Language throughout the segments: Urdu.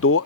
2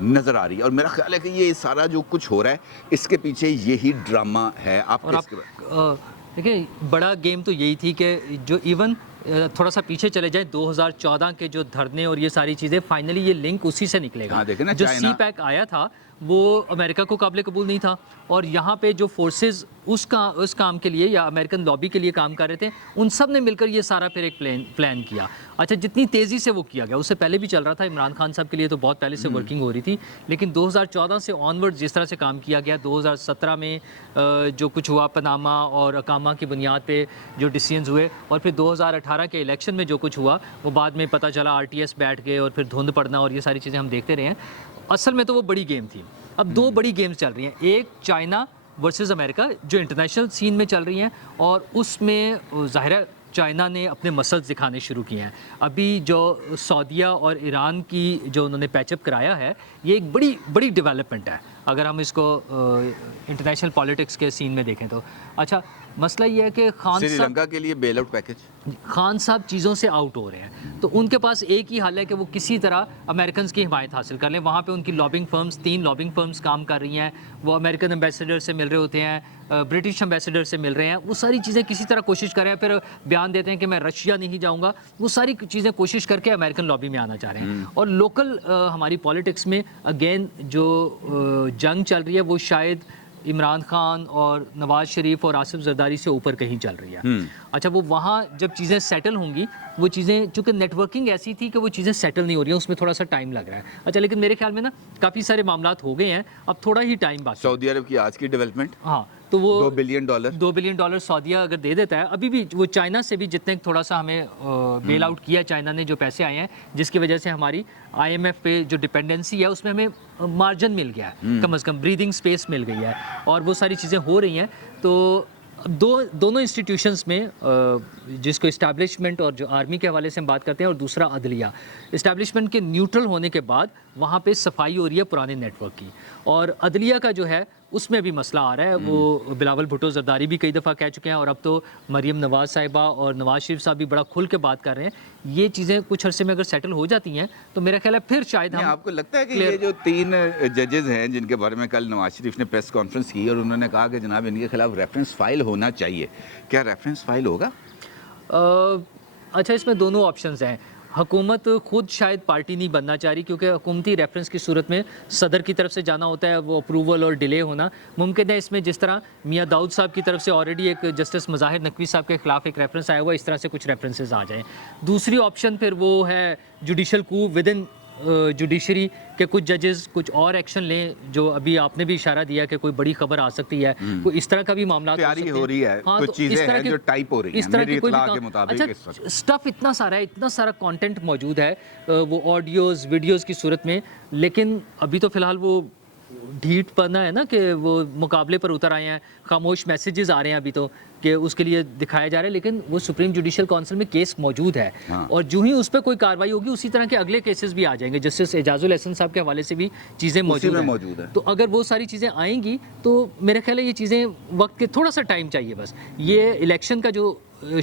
نظر آ رہی ہے. اور میرا خیال ہے کہ یہ سارا جو کچھ ہو رہا ہے اس کے پیچھے یہی ڈرامہ ہے. آپ اور دیکھیں بڑا گیم تو یہی تھی کہ جو ایون تھوڑا سا پیچھے چلے جائیں 2014 کے جو دھرنے اور یہ ساری چیزیں فائنلی یہ لنک اسی سے نکلے گا. جو سی پیک آیا تھا وہ امریکہ کو قابل قبول نہیں تھا, اور یہاں پہ جو فورسز اس کام کے لیے یا امریکن لابی کے لیے کام کر رہے تھے ان سب نے مل کر یہ سارا پھر ایک پلان کیا. اچھا جتنی تیزی سے وہ کیا گیا, اس سے پہلے بھی چل رہا تھا, عمران خان صاحب کے لیے تو بہت پہلے سے ورکنگ ہو رہی تھی, لیکن 2014 سے آنورڈ جس طرح سے کام کیا گیا, 2017 میں جو کچھ ہوا پاناما اور اقامہ کی بنیاد پہ جو ڈیسیژنز ہوئے, اور پھر 2018 کے الیکشن میں جو کچھ ہوا وہ بعد میں پتہ چلا RTS بیٹھ گئے اور پھر دھند پڑنا اور یہ ساری چیزیں ہم دیکھتے رہے ہیں. اصل میں تو وہ بڑی گیم تھی. اب دو بڑی گیمز چل رہی ہیں, ایک چائنا ورسز امریکہ جو انٹرنیشنل سین میں چل رہی ہیں, اور اس میں ظاہر ہے چائنا نے اپنے مسلز دکھانے شروع کیے ہیں. ابھی جو سعودیہ اور ایران کی جو انہوں نے پیچ اپ کرایا ہے یہ ایک بڑی ڈیولپمنٹ ہے اگر ہم اس کو انٹرنیشنل پالیٹکس کے سین میں دیکھیں تو. اچھا مسئلہ یہ ہے کہ سری لنکا کے لیے بیل آؤٹ پیکج, خان صاحب چیزوں سے آؤٹ ہو رہے ہیں, تو ان کے پاس ایک ہی حل ہے کہ وہ کسی طرح امریکنز کی حمایت حاصل کر لیں. وہاں پہ ان کی لابنگ فرمز 3 لابنگ فرمز کام کر رہی ہیں, وہ امریکن ایمبیسیڈر سے مل رہے ہوتے ہیں, برٹش ایمبیسیڈر سے مل رہے ہیں, وہ ساری چیزیں کسی طرح کوشش کر رہے ہیں, پھر بیان دیتے ہیں کہ میں رشیا نہیں جاؤں گا, وہ ساری چیزیں کوشش کر کے امریکن لابی میں آنا چاہ رہے ہیں. اور لوکل ہماری پالیٹکس میں اگین جو جنگ چل رہی ہے وہ شاید عمران خان اور نواز شریف اور آصف زرداری سے اوپر کہیں چل رہی ہے. اچھا وہ وہاں جب چیزیں سیٹل ہوں گی, وہ چیزیں چونکہ نیٹ ورکنگ ایسی تھی کہ وہ چیزیں سیٹل نہیں ہو رہی ہیں, اس میں تھوڑا سا ٹائم لگ رہا ہے. اچھا لیکن میرے خیال میں نا کافی سارے معاملات ہو گئے ہیں, اب تھوڑا ہی ٹائم باقی. سعودی عرب کی آج کی ڈیولپمنٹ, ہاں تو وہ $2 بلین سعودیہ اگر دے دیتا ہے, ابھی بھی وہ چائنا سے بھی جتنے تھوڑا سا ہمیں بیل آؤٹ کیا چائنا نے, جو پیسے آئے ہیں جس کی وجہ سے ہماری IMF پہ جو ڈپینڈنسی ہے اس میں ہمیں مارجن مل گیا ہے, کم از کم بریدنگ سپیس مل گئی ہے, اور وہ ساری چیزیں ہو رہی ہیں. تو دونوں انسٹیٹیوشنز میں جس کو اسٹیبلشمنٹ اور جو آرمی کے حوالے سے ہم بات کرتے ہیں, اور دوسرا عدلیہ, اسٹیبلشمنٹ کے نیوٹرل ہونے کے بعد وہاں پہ صفائی ہو رہی ہے پرانے نیٹ ورک کی, اور عدلیہ کا جو ہے اس میں بھی مسئلہ آ رہا ہے. وہ بلاول بھٹو زرداری بھی کئی دفعہ کہہ چکے ہیں, اور اب تو مریم نواز صاحبہ اور نواز شریف صاحب بھی بڑا کھل کے بات کر رہے ہیں. یہ چیزیں کچھ عرصے میں اگر سیٹل ہو جاتی ہیں تو میرا خیال ہے پھر شاید ہم. آپ کو لگتا ہے کہ یہ جو 3 ججز ہیں جن کے بارے میں کل نواز شریف نے پریس کانفرنس کی اور انہوں نے کہا کہ جناب ان کے خلاف ریفرنس فائل ہونا چاہیے, کیا ریفرنس فائل ہوگا؟ اچھا اس میں دونوں آپشنز ہیں. حکومت خود شاید پارٹی نہیں بننا چاہ رہی, کیونکہ حکومتی ریفرنس کی صورت میں صدر کی طرف سے جانا ہوتا ہے, وہ اپروول اور ڈیلے ہونا ممکن ہے. اس میں جس طرح میاں داؤد صاحب کی طرف سے آلریڈی ایک جسٹس مظاہر نقوی صاحب کے خلاف ایک ریفرنس آیا ہوا, اس طرح سے کچھ ریفرنسز آ جائیں. دوسری آپشن پھر وہ ہے جوڈیشل کو ود ان جوڈیشری کہ کچھ ججز کچھ اور ایکشن لیں, جو ابھی آپ نے بھی اشارہ دیا کہ کوئی بڑی خبر آ سکتی ہے, کوئی اس طرح کا بھی معاملات ہو رہی ہے, کچھ چیزیں ہیں جو ٹائپ ہو رہی ہیں اس طرح کی کوئی اطلاع کے مطابق. اچھا اسٹف اتنا سارا ہے, اتنا سارا کانٹینٹ موجود ہے وہ آڈیوز ویڈیوز کی صورت میں, لیکن ابھی تو فی الحال وہ ڈھیٹ پنا ہے نا کہ وہ مقابلے پر اتر آئے ہیں, خاموش میسیجز آ رہے ہیں ابھی تو کہ اس کے لیے دکھایا جا رہا ہے, لیکن وہ سپریم جوڈیشل کونسل میں کیس موجود ہے, اور جو ہی اس پہ کوئی کارروائی ہوگی اسی طرح کے اگلے کیسز بھی آ جائیں گے. جسٹس اعجاز الحسن صاحب کے حوالے سے بھی چیزیں موجود ہیں, تو اگر وہ ساری چیزیں آئیں گی تو میرے خیال ہے یہ چیزیں وقت کے تھوڑا سا ٹائم چاہیے بس. یہ الیکشن کا جو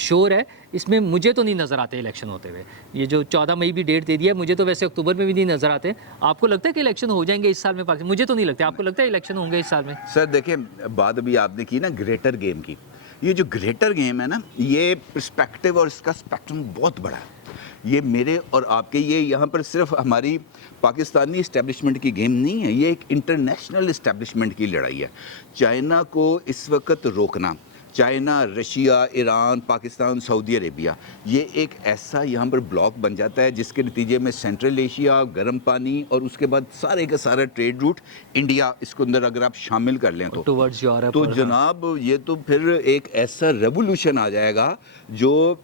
شور ہے اس میں مجھے تو نہیں نظر آتے الیکشن ہوتے ہوئے. یہ جو 14 مئی بھی ڈیٹ دے دیا ہے, مجھے تو ویسے اکتوبر میں بھی نہیں نظر آتے. آپ کو لگتا ہے کہ الیکشن ہو جائیں گے اس سال میں پاکستان؟ مجھے تو نہیں لگتا. آپ کو لگتا ہے الیکشن ہوں گے اس سال میں؟ سر دیکھیں بات ابھی آپ نے کی نا گریٹر گیم کی, یہ جو گریٹر گیم ہے نا یہ پرسپیکٹیو اور اس کا اسپیکٹرم بہت بڑا ہے. یہ میرے اور آپ کے یہ یہاں پر صرف ہماری پاکستانی اسٹیبلشمنٹ کی گیم نہیں ہے, یہ ایک انٹرنیشنل اسٹیبلشمنٹ کی لڑائی ہے. چائنا کو اس وقت روکنا, چائنا, رشیا, ایران, پاکستان, سعودی عربیہ, یہ ایک ایسا یہاں پر بلاک بن جاتا ہے جس کے نتیجے میں سینٹرل ایشیا, گرم پانی, اور اس کے بعد سارے کا سارا ٹریڈ روٹ انڈیا اس کے اندر اگر آپ شامل کر لیں تو جناب یہ تو پھر ایک ایسا ریولوشن آ جائے گا جو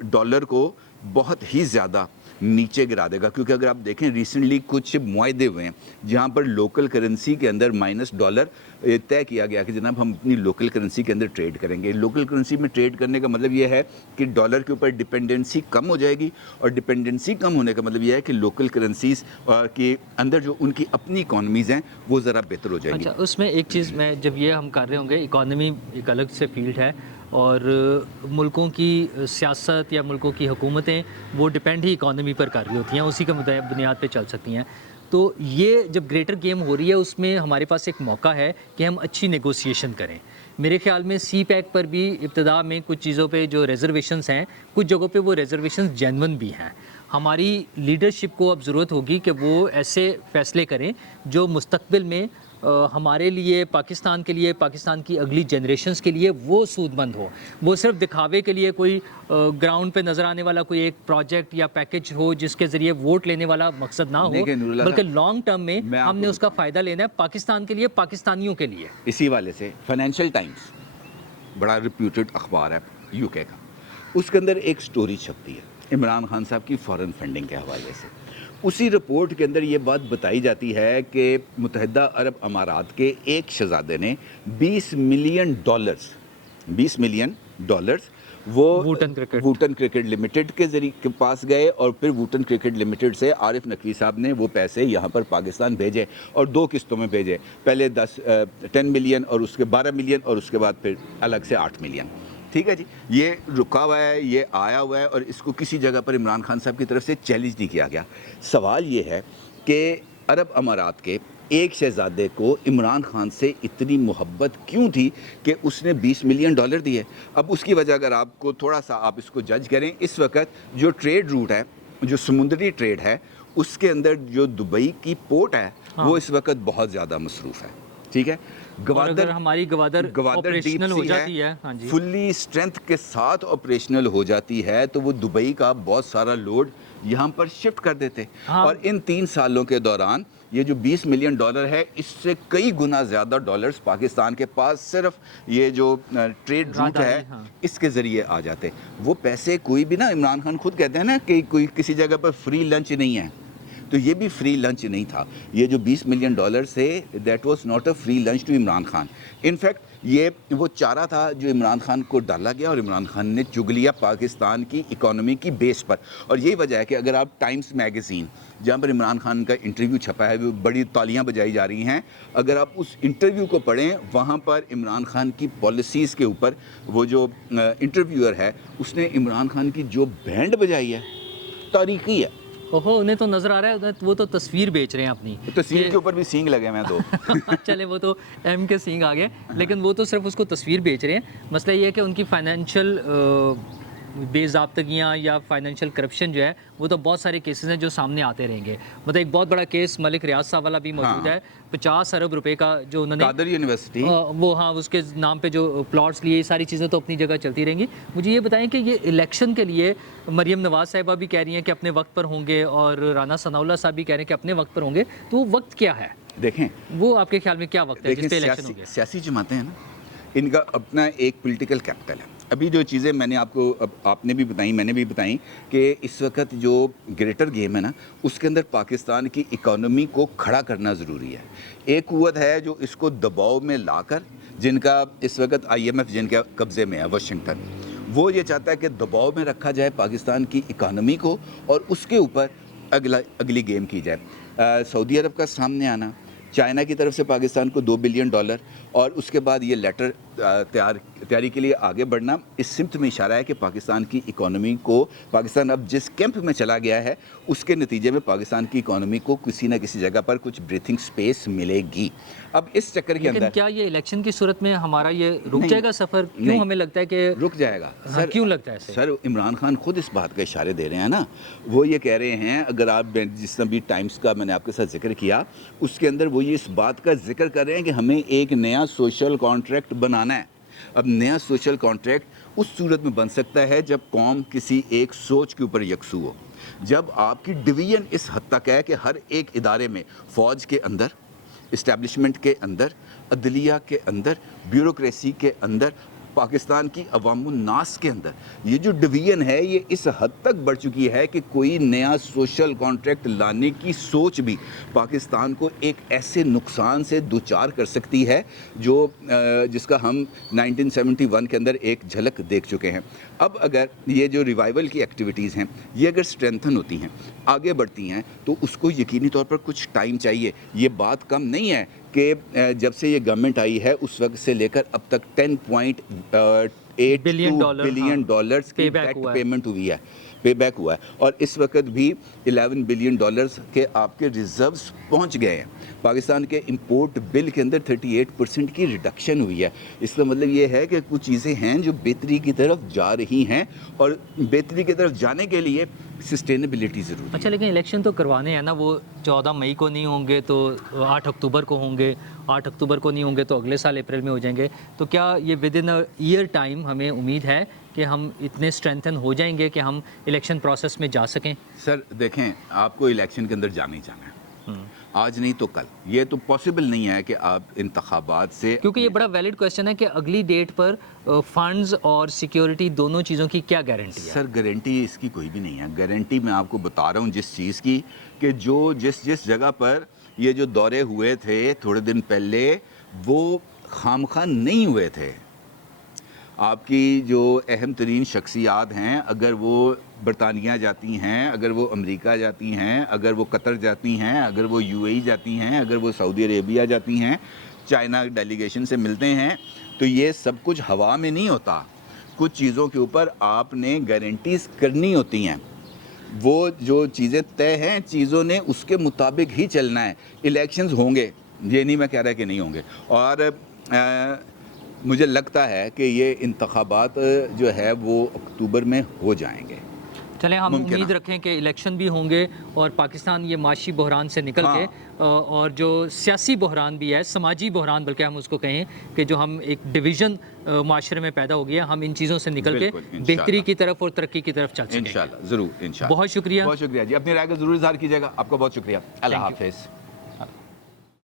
ڈالر کو بہت ہی زیادہ نیچے گرا دے گا. کیونکہ اگر آپ دیکھیں ریسنٹلی کچھ معاہدے ہوئے ہیں جہاں پر لوکل کرنسی کے اندر $- طے کیا گیا کہ جناب ہم اپنی لوکل کرنسی کے اندر ٹریڈ کریں گے. لوکل کرنسی میں ٹریڈ کرنے کا مطلب یہ ہے کہ ڈالر کے اوپر ڈپینڈنسی کم ہو جائے گی, اور ڈپینڈنسی کم ہونے کا مطلب یہ ہے کہ لوکل کرنسیز کے اندر جو ان کی اپنی اکانومیز ہیں وہ ذرا بہتر ہو جائیں گی. اچھا اس میں ایک چیز میں جب یہ ہم کر رہے ہوں گے, اکانومی ایک الگ سے فیلڈ ہے, اور ملکوں کی سیاست یا ملکوں کی حکومتیں وہ ڈپینڈ ہی اکانومی پر کر رہی ہوتی ہیں, اسی کے بنیاد پہ چل سکتی ہیں. تو یہ جب گریٹر گیم ہو رہی ہے اس میں ہمارے پاس ایک موقع ہے کہ ہم اچھی نیگوسیشن کریں. میرے خیال میں سی پیک پر بھی ابتدا میں کچھ چیزوں پہ جو ریزرویشنز ہیں, کچھ جگہوں پہ وہ ریزرویشنز جینون بھی ہیں. ہماری لیڈرشپ کو اب ضرورت ہوگی کہ وہ ایسے فیصلے کریں جو مستقبل میں ہمارے لیے, پاکستان کے لیے, پاکستان کی اگلی جنریشنز کے لیے وہ سود مند ہو. وہ صرف دکھاوے کے لیے کوئی گراؤنڈ پہ نظر آنے والا کوئی ایک پروجیکٹ یا پیکج ہو جس کے ذریعے ووٹ لینے والا مقصد نہ ہو, بلکہ لانگ ٹرم میں ہم نے اس کا فائدہ لینا ہے پاکستان کے لیے, پاکستانیوں کے لیے. اسی والے سے فائنینشیل ٹائمز بڑا ریپیوٹڈ اخبار ہے یو کے کا, اس کے اندر ایک سٹوری چھپتی ہے عمران خان صاحب کی فارن فنڈنگ کے حوالے سے. اسی رپورٹ کے اندر یہ بات بتائی جاتی ہے کہ متحدہ عرب امارات کے ایک شہزادے نے $20 ملین وہ ووٹن کرکٹ لمیٹڈ کے ذریعے کے پاس گئے, اور پھر ووٹن کرکٹ لمیٹڈ سے عارف نقوی صاحب نے وہ پیسے یہاں پر پاکستان بھیجے, اور 2 قسطوں میں بھیجے, پہلے 10 ملین اور اس کے 12 ملین, اور اس کے بعد پھر الگ سے 8 ملین. ٹھیک ہے جی, یہ رکا ہوا ہے, یہ آیا ہوا ہے, اور اس کو کسی جگہ پر عمران خان صاحب کی طرف سے چیلنج نہیں کیا گیا. سوال یہ ہے کہ عرب امارات کے ایک شہزادے کو عمران خان سے اتنی محبت کیوں تھی کہ اس نے $20 ملین دیے. اب اس کی وجہ اگر آپ کو تھوڑا سا آپ اس کو جج کریں, اس وقت جو ٹریڈ روٹ ہے, جو سمندری ٹریڈ ہے, اس کے اندر جو دبئی کی پورٹ ہے وہ اس وقت بہت زیادہ مصروف ہے. ٹھیک ہے, ہماری گوادر آپریشنل ہو جاتی ہے, فلی اسٹرینتھ کے ساتھ آپریشنل ہو جاتی ہے, تو وہ دبئی کا بہت سارا لوڈ یہاں پر شفٹ کر دیتے. اور ان 3 سالوں کے دوران یہ جو $20 ملین ہے, اس سے کئی گنا زیادہ ڈالرز پاکستان کے پاس صرف یہ جو ٹریڈ روٹ ہے اس کے ذریعے آ جاتے. وہ پیسے کوئی بھی نا, عمران خان خود کہتے ہیں نا کہ کوئی کسی جگہ پر فری لنچ نہیں ہے, تو یہ بھی فری لنچ نہیں تھا. یہ جو $20 ملین سے that was not a free lunch to Imran Khan. In fact یہ وہ چارہ تھا جو عمران خان کو ڈالا گیا, اور عمران خان نے چگ لیا پاکستان کی اکانومی کی بیس پر. اور یہی وجہ ہے کہ اگر آپ ٹائمز میگزین جہاں پر عمران خان کا انٹرویو چھپا ہے, وہ بڑی تالیاں بجائی جا رہی ہیں, اگر آپ اس انٹرویو کو پڑھیں, وہاں پر عمران خان کی پالیسیز کے اوپر وہ جو انٹرویور ہے اس نے عمران خان کی جو بینڈ بجائی ہے تاریخی ہے. انہیں تو نظر آ رہا ہے, وہ تو تصویر بیچ رہے ہیں اپنی, تصویر کے اوپر بھی سینگ لگے ہوئے ہیں 2. چلے وہ تو ایم کے سینگ آ گئے, لیکن وہ تو صرف اس کو تصویر بیچ رہے ہیں. مسئلہ یہ ہے کہ ان کی فائنینشیل بے ضابطگیاں یا فائنینشیل کرپشن جو ہے وہ تو بہت سارے کیسز ہیں جو سامنے آتے رہیں گے. مطلب ایک بہت بڑا کیس ملک ریاض صاحب والا بھی موجود ہے, 50 ارب روپے کا جو انہوں نے قادر یونیورسٹی وہ اس کے نام پہ جو پلاٹس لیے, یہ ساری چیزیں تو اپنی جگہ چلتی رہیں گی. مجھے یہ بتائیں کہ یہ الیکشن کے لیے مریم نواز صاحبہ بھی کہہ رہی ہیں کہ اپنے وقت پر ہوں گے, اور رانا ثناء اللہ صاحب بھی کہہ رہے ہیں کہ اپنے وقت پر ہوں گے, تو وہ وقت کیا ہے؟ دیکھیں وہ آپ کے خیال میں کیا وقت ہے جس پہ الیکشن ہوں گے؟ سیاسی جماعتیں ہیں نا, ان کا اپنا ایک پولیٹیکل کیپٹل ہے. ابھی جو چیزیں میں نے آپ نے بھی بتائیں, میں نے بھی بتائیں کہ اس وقت جو گریٹر گیم ہے نا, اس کے اندر پاکستان کی اکانومی کو کھڑا کرنا ضروری ہے. ایک قوت ہے جو اس کو دباؤ میں لا کر, جن کا اس وقت IMF جن کے قبضے میں ہے, واشنگٹن, وہ یہ چاہتا ہے کہ دباؤ میں رکھا جائے پاکستان کی اکانومی کو, اور اس کے اوپر اگلی گیم کی جائے. سعودی عرب کا سامنے آنا, چائنا کی طرف سے پاکستان کو $2 بلین, اور اس کے بعد یہ لیٹر تیاری کے لیے آگے بڑھنا, اس سمت میں اشارہ ہے کہ پاکستان کی اکانومی کو, پاکستان اب جس کیمپ میں چلا گیا ہے اس کے نتیجے میں پاکستان کی اکانومی کو کسی نہ کسی جگہ پر کچھ بریتھنگ سپیس ملے گی. اب اس چکر کے اندر کیا یہ الیکشن کی صورت میں ہمارا یہ رک جائے گا سفر؟ کیوں ہمیں لگتا ہے کہ رک جائے گا؟ سر کیوں لگتا ہے سر عمران خان خود اس بات کا اشارے دے رہے ہیں نا. وہ یہ کہہ رہے ہیں, اگر آپ جس طرح بھی ٹائمز کا میں نے آپ کے ساتھ ذکر کیا, اس کے اندر وہ یہ اس بات کا ذکر کر رہے ہیں کہ ہمیں ایک نیا سوشل کانٹریکٹ بنانا ہے. اب نیا سوشل کانٹریکٹ اس صورت میں بن سکتا ہے جب قوم کسی ایک سوچ کے اوپر یکسو ہو, جب آپ کی ڈویژن اس حد تک ہے کہ ہر ایک ادارے میں, فوج کے اندر, اسٹیبلشمنٹ کے اندر, عدلیہ کے اندر, بیوروکریسی کے اندر, پاکستان کی عوام الناس کے اندر یہ جو ڈویژن ہے یہ اس حد تک بڑھ چکی ہے کہ کوئی نیا سوشل کانٹریکٹ لانے کی سوچ بھی پاکستان کو ایک ایسے نقصان سے دوچار کر سکتی ہے جو جس کا ہم 1971 کے اندر ایک جھلک دیکھ چکے ہیں. اب اگر یہ جو ریوائول کی ایکٹیویٹیز ہیں یہ اگر اسٹرینتھن ہوتی ہیں, آگے بڑھتی ہیں, تو اس کو یقینی طور پر کچھ ٹائم چاہیے. یہ بات کم نہیں ہے کہ جب سے یہ گورنمنٹ آئی ہے اس وقت سے لے کر اب تک 10.8 بلین ڈالرز کی پیمنٹ ہوئی ہے، پے بیک ہوا ہے، اور اس وقت بھی 11 بلین ڈالرز کے آپ کے ریزروز پہنچ گئے ہیں۔ پاکستان کے امپورٹ بل کے اندر 38% کی ریڈکشن ہوئی ہے۔ اس کا مطلب یہ ہے کہ کچھ چیزیں ہیں جو بہتری کی طرف جا رہی ہیں، اور بہتری کی طرف جانے کے لیے سسٹینیبلٹی ضروری ہے۔ اچھا، لیکن الیکشن تو کروانے ہیں نا، وہ 14 مئی کو نہیں ہوں گے تو 8 اکتوبر کو ہوں گے، 8 اکتوبر کو نہیں ہوں گے تو اگلے سال اپریل میں ہو جائیں گے، تو کیا یہ ود ان ایئر ٹائم ہمیں امید ہے کہ ہم اتنے اسٹرینتھن ہو جائیں گے کہ ہم الیکشن پروسیس میں جا سکیں؟ سر دیکھیں، آپ کو الیکشن کے اندر جانا ہی جانا ہے، آج نہیں تو کل۔ یہ تو پاسبل نہیں ہے کہ آپ انتخابات سے، کیونکہ یہ بڑا ویلڈ کویسچن ہے کہ اگلی ڈیٹ پر فنڈز اور سیکیورٹی دونوں چیزوں کی کیا گارنٹی ہے؟ سر گارنٹی اس کی کوئی بھی نہیں ہے۔ گارنٹی میں آپ کو بتا رہا ہوں جس چیز کی، کہ جس جگہ پر یہ جو دورے ہوئے تھے تھوڑے دن پہلے، وہ خامخواہ نہیں ہوئے تھے۔ آپ کی جو اہم ترین شخصیات ہیں، اگر وہ برطانیہ جاتی ہیں، اگر وہ امریکہ جاتی ہیں، اگر وہ قطر جاتی ہیں، اگر وہ UAE جاتی ہیں، اگر وہ سعودی عربیہ جاتی ہیں، چائنا ڈیلیگیشن سے ملتے ہیں، تو یہ سب کچھ ہوا میں نہیں ہوتا۔ کچھ چیزوں کے اوپر آپ نے گارنٹیز کرنی ہوتی ہیں، وہ جو چیزیں طے ہیں، چیزوں نے اس کے مطابق ہی چلنا ہے۔ الیکشنز ہوں گے، یہ نہیں میں کہہ رہا کہ نہیں ہوں گے، اور مجھے لگتا ہے کہ یہ انتخابات جو ہے وہ اکتوبر میں ہو جائیں گے۔ چلیں ہم امید رکھیں کہ الیکشن بھی ہوں گے اور پاکستان یہ معاشی بحران سے نکل کے، اور جو سیاسی بحران بھی ہے، سماجی بحران بلکہ ہم اس کو کہیں، کہ جو ہم ایک ڈویژن معاشرے میں پیدا ہو گیا، ہم ان چیزوں سے نکل کے بہتری کی طرف اور ترقی کی طرف چل سکیں۔ انشاءاللہ، ضرور، انشاءاللہ۔ بہت شکریہ، بہت شکریہ جی، اپنی رائے کا ضرور اظہار کیجیے گا۔ آپ کا بہت شکریہ، اللہ حافظ۔